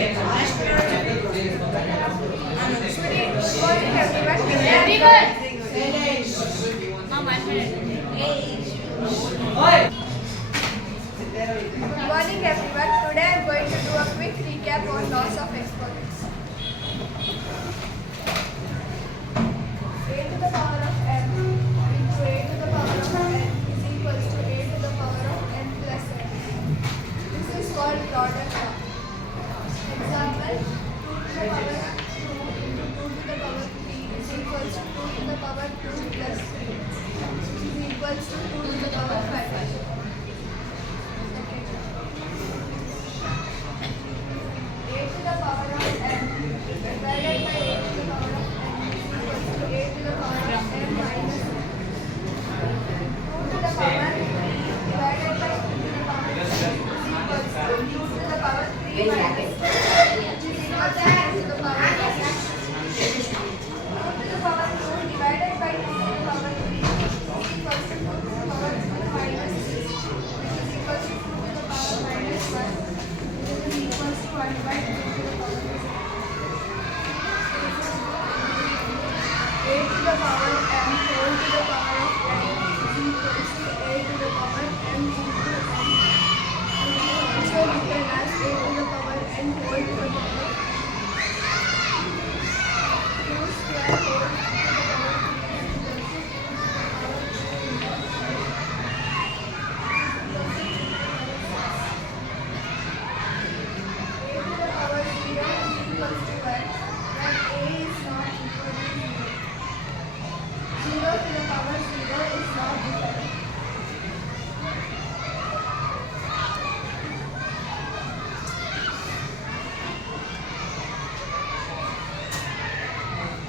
Good morning everyone. Today I am going to do a quick recap on laws of exponents. A to the power of m into a to the power of n is equals to a to the power of n plus n. This is called product law. Example, 2 to the power 2 into 2 to the power 3 is equals to 2 to the power 2 plus 3, which is equals to 2 to the power 5. A to the power of m divided by a to the power of n is equals to a to the power of m minus n. 2 to the power 3 divided by 2 to the power 3 is equals to 2 to the power 3 minus 2, which is equals to 2 to the power of 6. 2 to the power 2 divided by 2 to the power 3 is equals to 2 to the power 2 minus 6, which is equals to 2 to the power minus 1, which is equals to 1 by 2 to the power 6. A to the power m whole to the power of n is equals to a to the power m into n. Also written as a to the power n whole to the power 2 square whole to the power 3 is equals to a to the power 0 is equals to 1 when a is not equal to 0. 0 to the power 0 is not defined.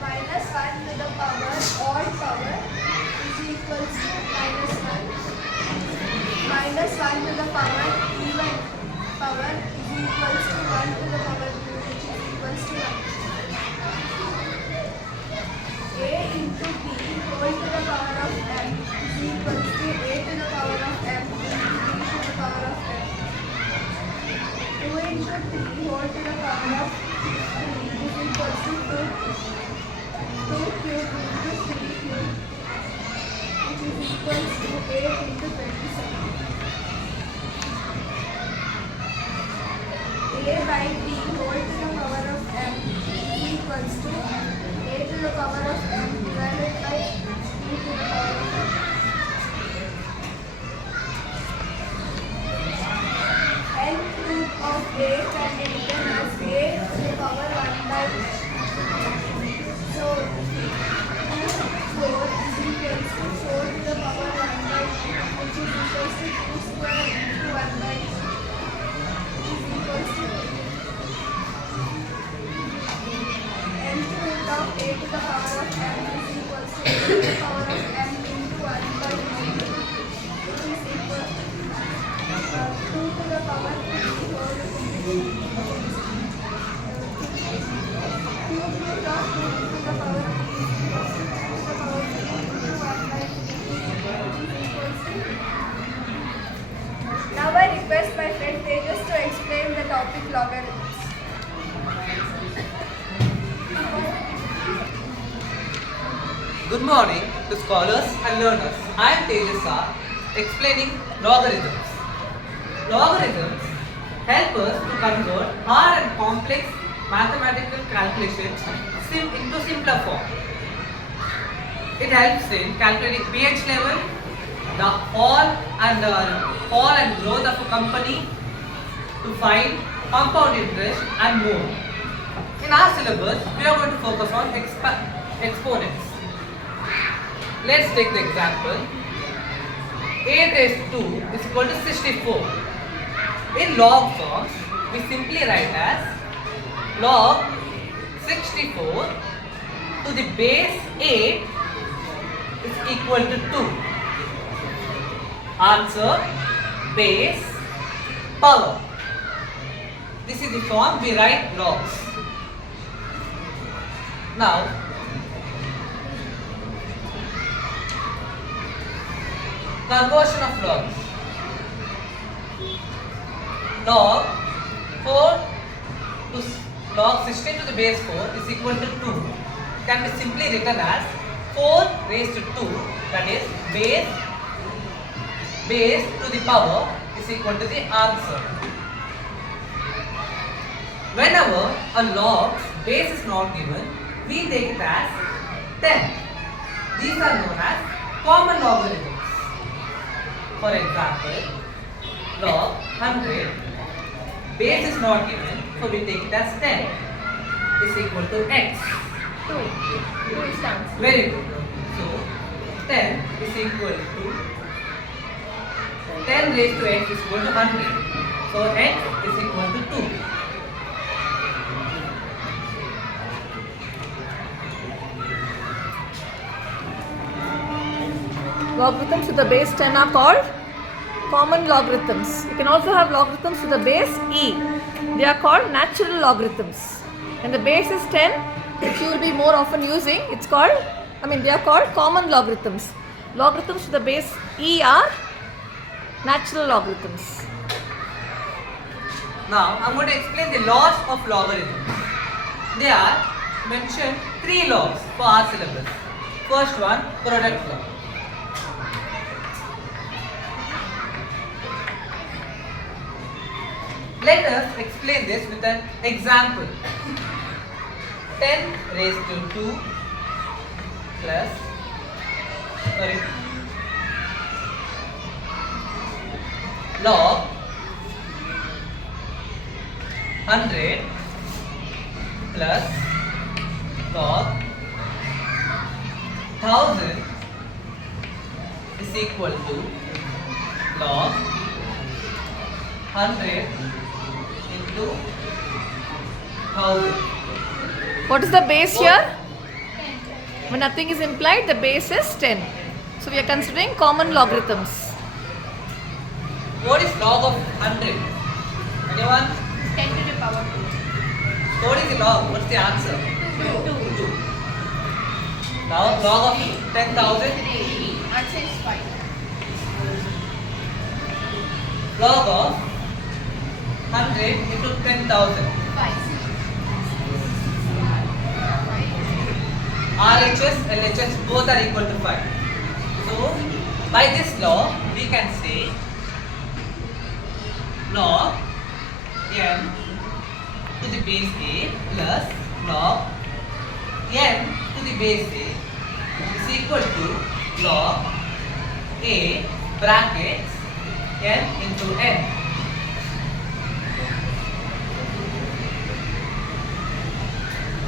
Minus 1 to the power odd power is equals to minus 1. Minus 1 to the power even power is equals to 1 to the power 2, which is equals to 1. A into b whole to the power of m is equals to a to the power of m into b to the power of m. 2 into 3 whole to the power of 3 is equals to 2 cube into 3 cube, which is equals to 8 into 27. A by b whole to the power of m is equals to a to the power of m divided by b to the power of m. Nth root of a can be written as a to the power 1 by n. So 4 is equals to 4 to the power 1 by n, which is equals to 2 square into 1 by 2, which is equals to 2. Nth root of a to the power of m is equals to a to the power of m into 1 by 2, which is equals to 2 to the power 3 whole cube root of 2 to the power 3 is equals to 2 to the power 3 into 1 by 2, which is equals to 2. Now I request my friend Tejas to explain the topic logarithms. Good morning to scholars and learners. I am Tejas explaining logarithms. Logarithms help us to convert hard and complex mathematical calculations into simpler form. It helps in calculating pH level, the fall and growth of a company, to find compound interest and more. In our syllabus, we are going to focus on exponents. Let's take the example. A raised to 2 is equal to 64. In log forms, we simply write as log 64 to the base 8 is equal to 2. Answer, base, power. This is the form we write logs. Now, conversion of logs. Log 4 to log 16 to the base 4 is equal to 2 can be simply written as 4 raised to 2, that is base to the power is equal to the answer. Whenever a log's base is not given, we take it as 10. These are known as common logarithms. For example, log 100, base is not given, so we take it as 10 is equal to x. 2. 2 is the answer. Very good. So 10 is equal to 10 raised to x is equal to 100. So x is equal to 2. Logarithms with the base 10 are called common logarithms. You can also have logarithms with the base e. They are called natural logarithms. When the base is 10, which you will be more often using, they are called common logarithms. Logarithms with the base e are natural logarithms. Now I'm going to explain the laws of logarithms. There are mentioned 3 laws for our syllabus. First one, product law. Let us explain this with an example. 10 raised to 2 plus log 100 plus log 1000 is equal to log 100 into 1000. What is the base here? When nothing is implied, the base is 10. So we are considering common logarithms. What is log of 100? Anyone? 10 to the power 2. So what is the log? What's the answer? 2. Now log of 10,000? 3. Answer is 5. Log of 100 into 10,000. 5. RHS, LHS both are equal to 5. So by this law we can say log n to the base a plus log n to the base a is equal to log a brackets n into n.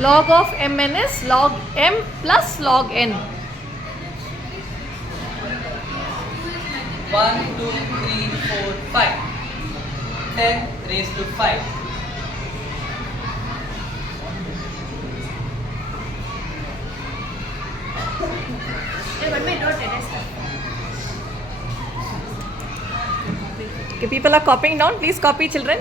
Log of mn is log m plus log n. 1, 2, 3, 4, 5. 10 raised to 5. Okay, people are copying down. Please copy, children.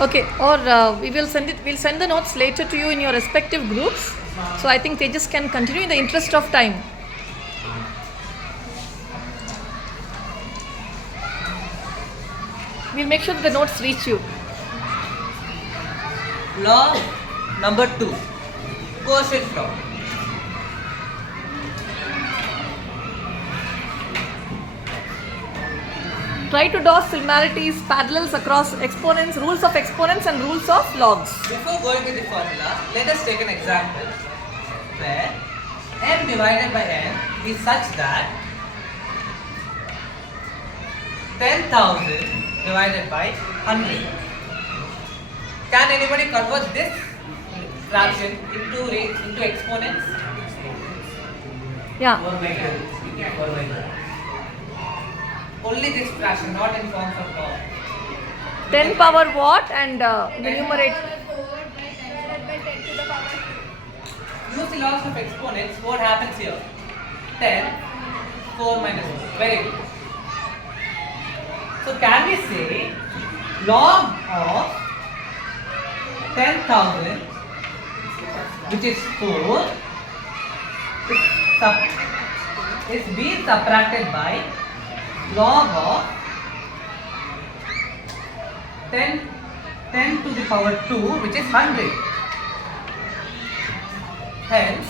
Okay, or we'll send the notes later to you in your respective groups. So I think they just can continue in the interest of time. We'll make sure that the notes reach you. Law number 2, quotient law. Try to draw similarities, parallels across exponents, rules of exponents and rules of logs. Before going to the formula, let us take an example where m divided by n is such that 10,000 divided by 100. Can anybody convert this fraction into exponents? Yeah. 4 by 2. 4 by 2. Only this fraction, not in forms of log. 10 power what and numerate. 4 divided by 10 to the power 2. Use the laws of exponents. What happens here? 10, 4 minus 4. Very good. So can we say log of 10,000, which is 4, is being subtracted by log of 10 to the power 2, which is 100. Hence,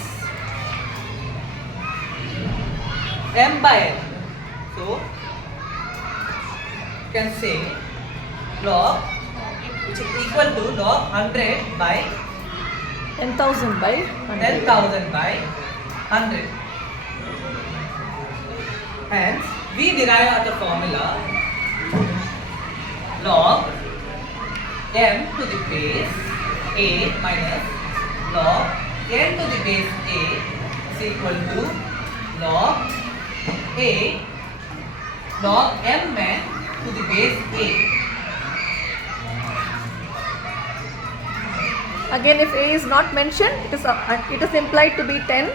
m by n. So, you can say log, which is equal to log 100 by 10,000 by 100. 10,000 by 100. Hence, we derive the formula log m to the base a minus log n to the base a is equal to log mn to the base a. Again, if a is not mentioned, it is implied to be 10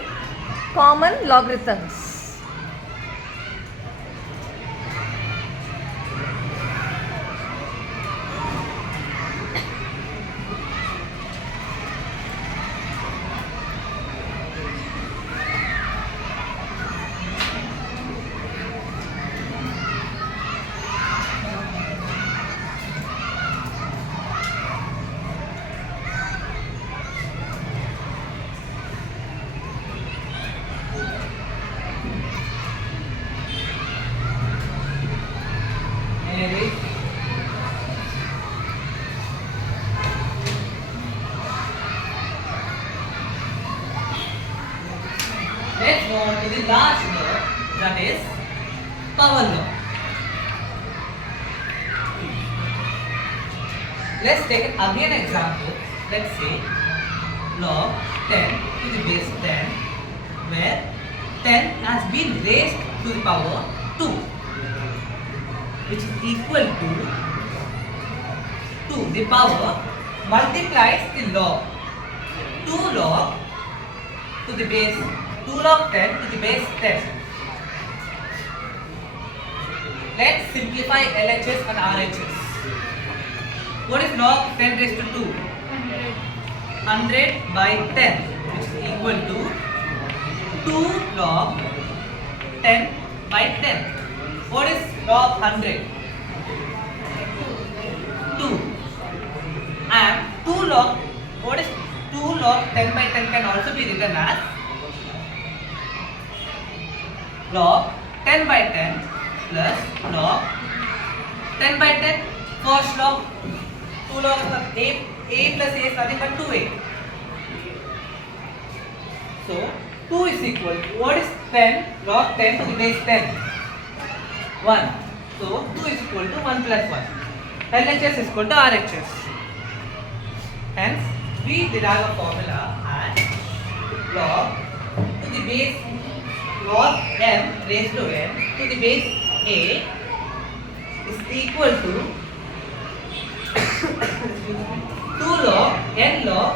common logarithms. Anyway, let's go on to the last law, that is power law. Let's take again example. Let's say log 10 to the base 10, where 10 has been raised to the power 2, which is equal to the power multiplies the log 2 log to the base 2 log 10 to the base 10. Let's simplify LHS and RHS. What is log 10 raised to 2? 100 by 10, which is equal to 2 log 10 by 10. What is log 100? 2. And 2 log, what is 2 log 10 by 10 can also be written as log 10 by 10 plus log 10 by 10. First log, 2 log of a plus a is nothing but 2a. So 2 is equal to, what is 10 log 10 to the base 10? 1. So 2 is equal to 1 plus 1. LHS is equal to RHS. Hence, we derive a formula as log to the base log m raised to n to the base a is equal to 2 log n log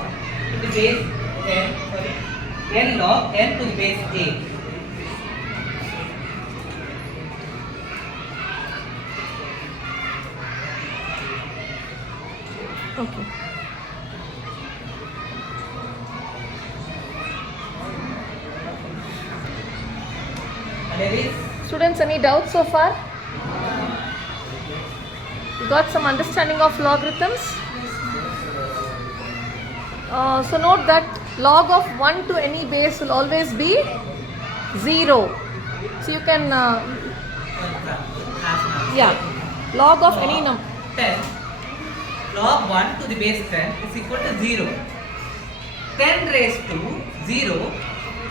to the base n log n to the base a. Okay. Students, any doubts so far? You got some understanding of logarithms? So note that log of 1 to any base will always be 0. So you can, log of any number. 10 log 1 to the base 10 is equal to 0. 10 raised to 0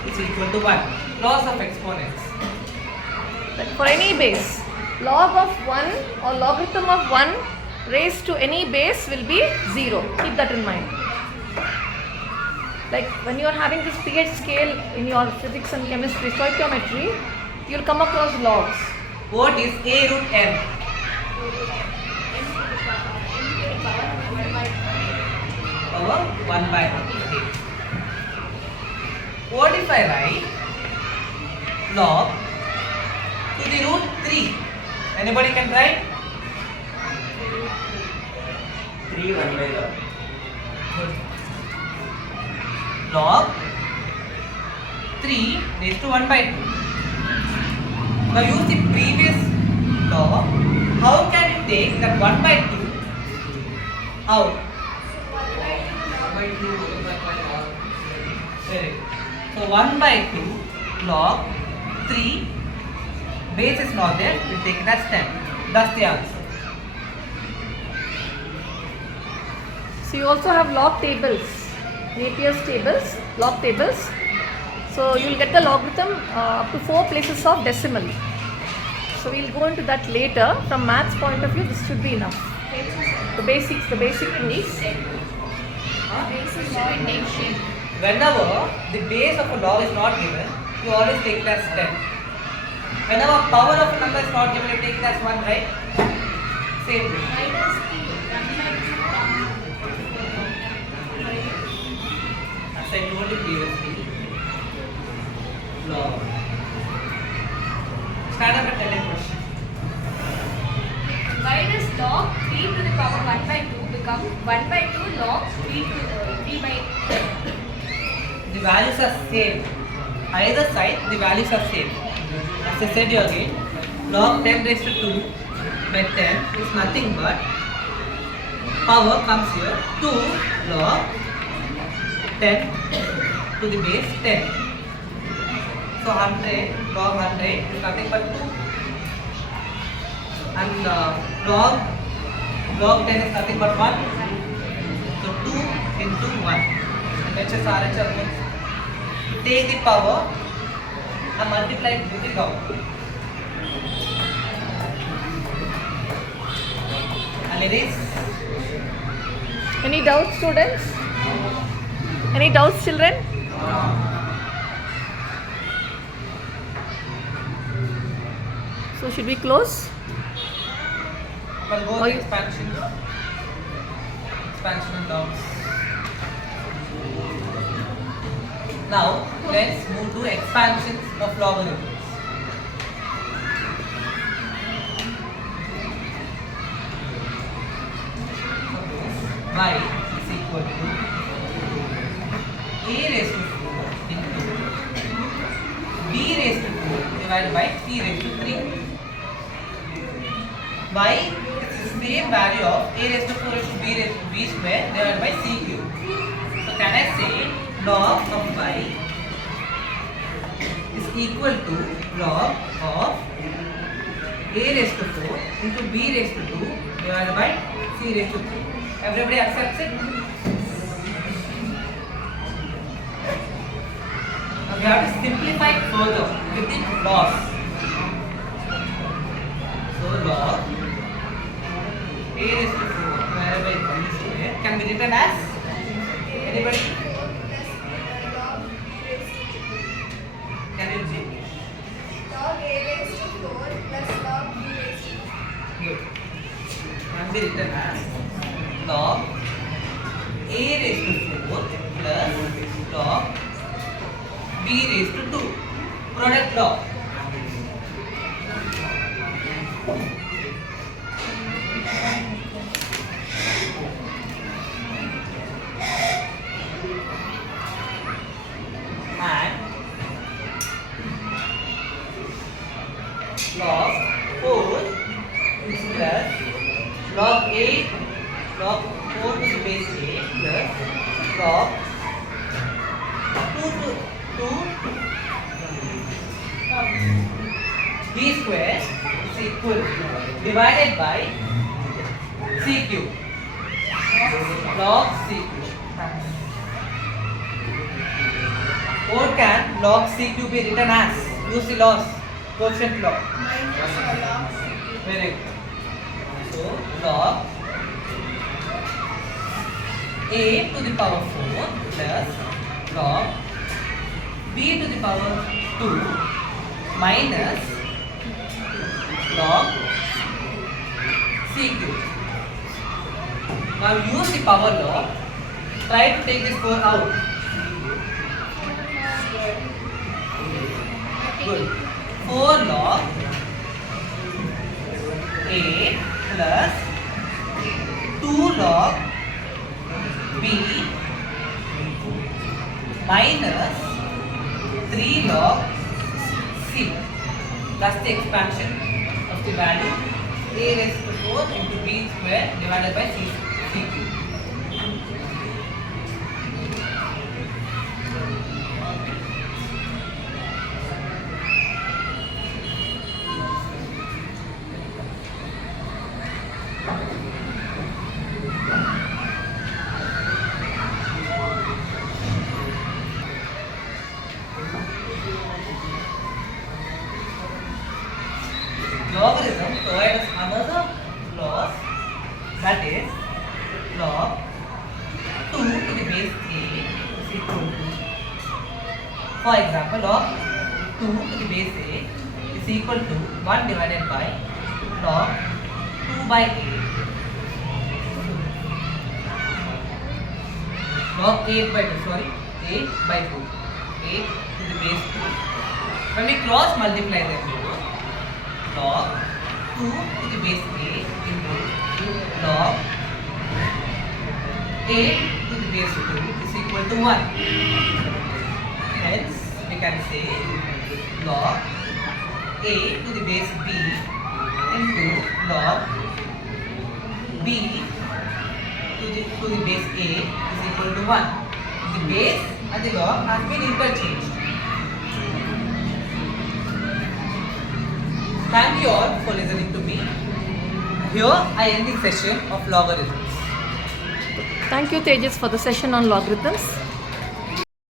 is equal to 1. Laws of exponents. But for any base, log of 1 or logarithm of 1 raised to any base will be 0. Keep that in mind. Like when you are having this pH scale in your physics and chemistry, stoichiometry, you will come across logs. What is A root M? Power 1 by 8. What if I write log to the root 3? Anybody can write? 3 1 by log. Good. Log 3 raised to 1 by 2. Now use the previous law. How can you take that 1 by 2 out? 1 by 2 Very good. So 1 by 2 log 3 base is not there, we take it as 10. That's the answer. So you also have log tables, Napier's tables, log tables. So you will get the logarithm up to 4 places of decimal. So we will go into that later. From maths point of view, this should be enough. The basic rules. Whenever the base of a log is not given, you always take it as 10. Whenever power of a number is not given, you take it as 1, right? Same thing. As I told you previously, log. Stand up and tell a question. Why does log 3 to the power 1 by 2 become 1 by 2 log 3 to the 3 by The values are same. Either side, the values are same. As I said you again, log 10 raised to 2 by 10 is nothing but power comes here 2 log 10 to the base 10. So 100 log 100 is nothing but 2. And log 10 is nothing but 1. So 2 into 1. And let's just RHR both. Take the power and multiply it with the log. And it is Any doubts, students? Any doubts, children? So should we close? We'll go Oh, with you- expansion and logs. Now let's move to expansions of logarithms. Y is equal to a raised to 4 into b raised to 4 divided by c raised to 3. Y is the same value of a raised to 4 into b raised to b square divided by c cube. So can I say log of y is equal to log of a raised to 4 into b raised to 2 divided by c raised to 3. Everybody accepts it? Now we have to simplify it further with the loss. So log a raised to 4 divided by b square can be written as, anybody? Can you see? log a raised to 4 plus log b raised to 4. Good. Can be written as log a raised to 4 plus log b raised to 2. Product law. And log 4 is plus log 8 log 4 to the base 8 plus log 2 to 2 b square is equal to divided by c cube log c cube. What can log c cube be written as? Use the laws. Quotient law. Minus log c. Very good. So log a to the power 4 plus log b to the power 2 minus log c cube. Now use the power law. Try to take this 4 out. Good. 4 log a plus 2 log b minus 3 log c. That's the expansion of the value a raised to 4 into b square divided by c cube. Logarithm provides us another clause, that is log 2 to the base a is equal to, for example, log 2 to the base a is equal to 1 divided by log 2 by a. Log 8 by 2, sorry, 8 by 2, 8 to the base 2. When we cross multiply them, log 2 to the base a into log 8 to the base 2 is equal to 1. Hence, we can say log a to the base b into log b to the base a is equal to 1. The base and the log has been interchanged. Thank you all for listening to me. Here I end the session of logarithms. Thank you, Tejas, for the session on logarithms.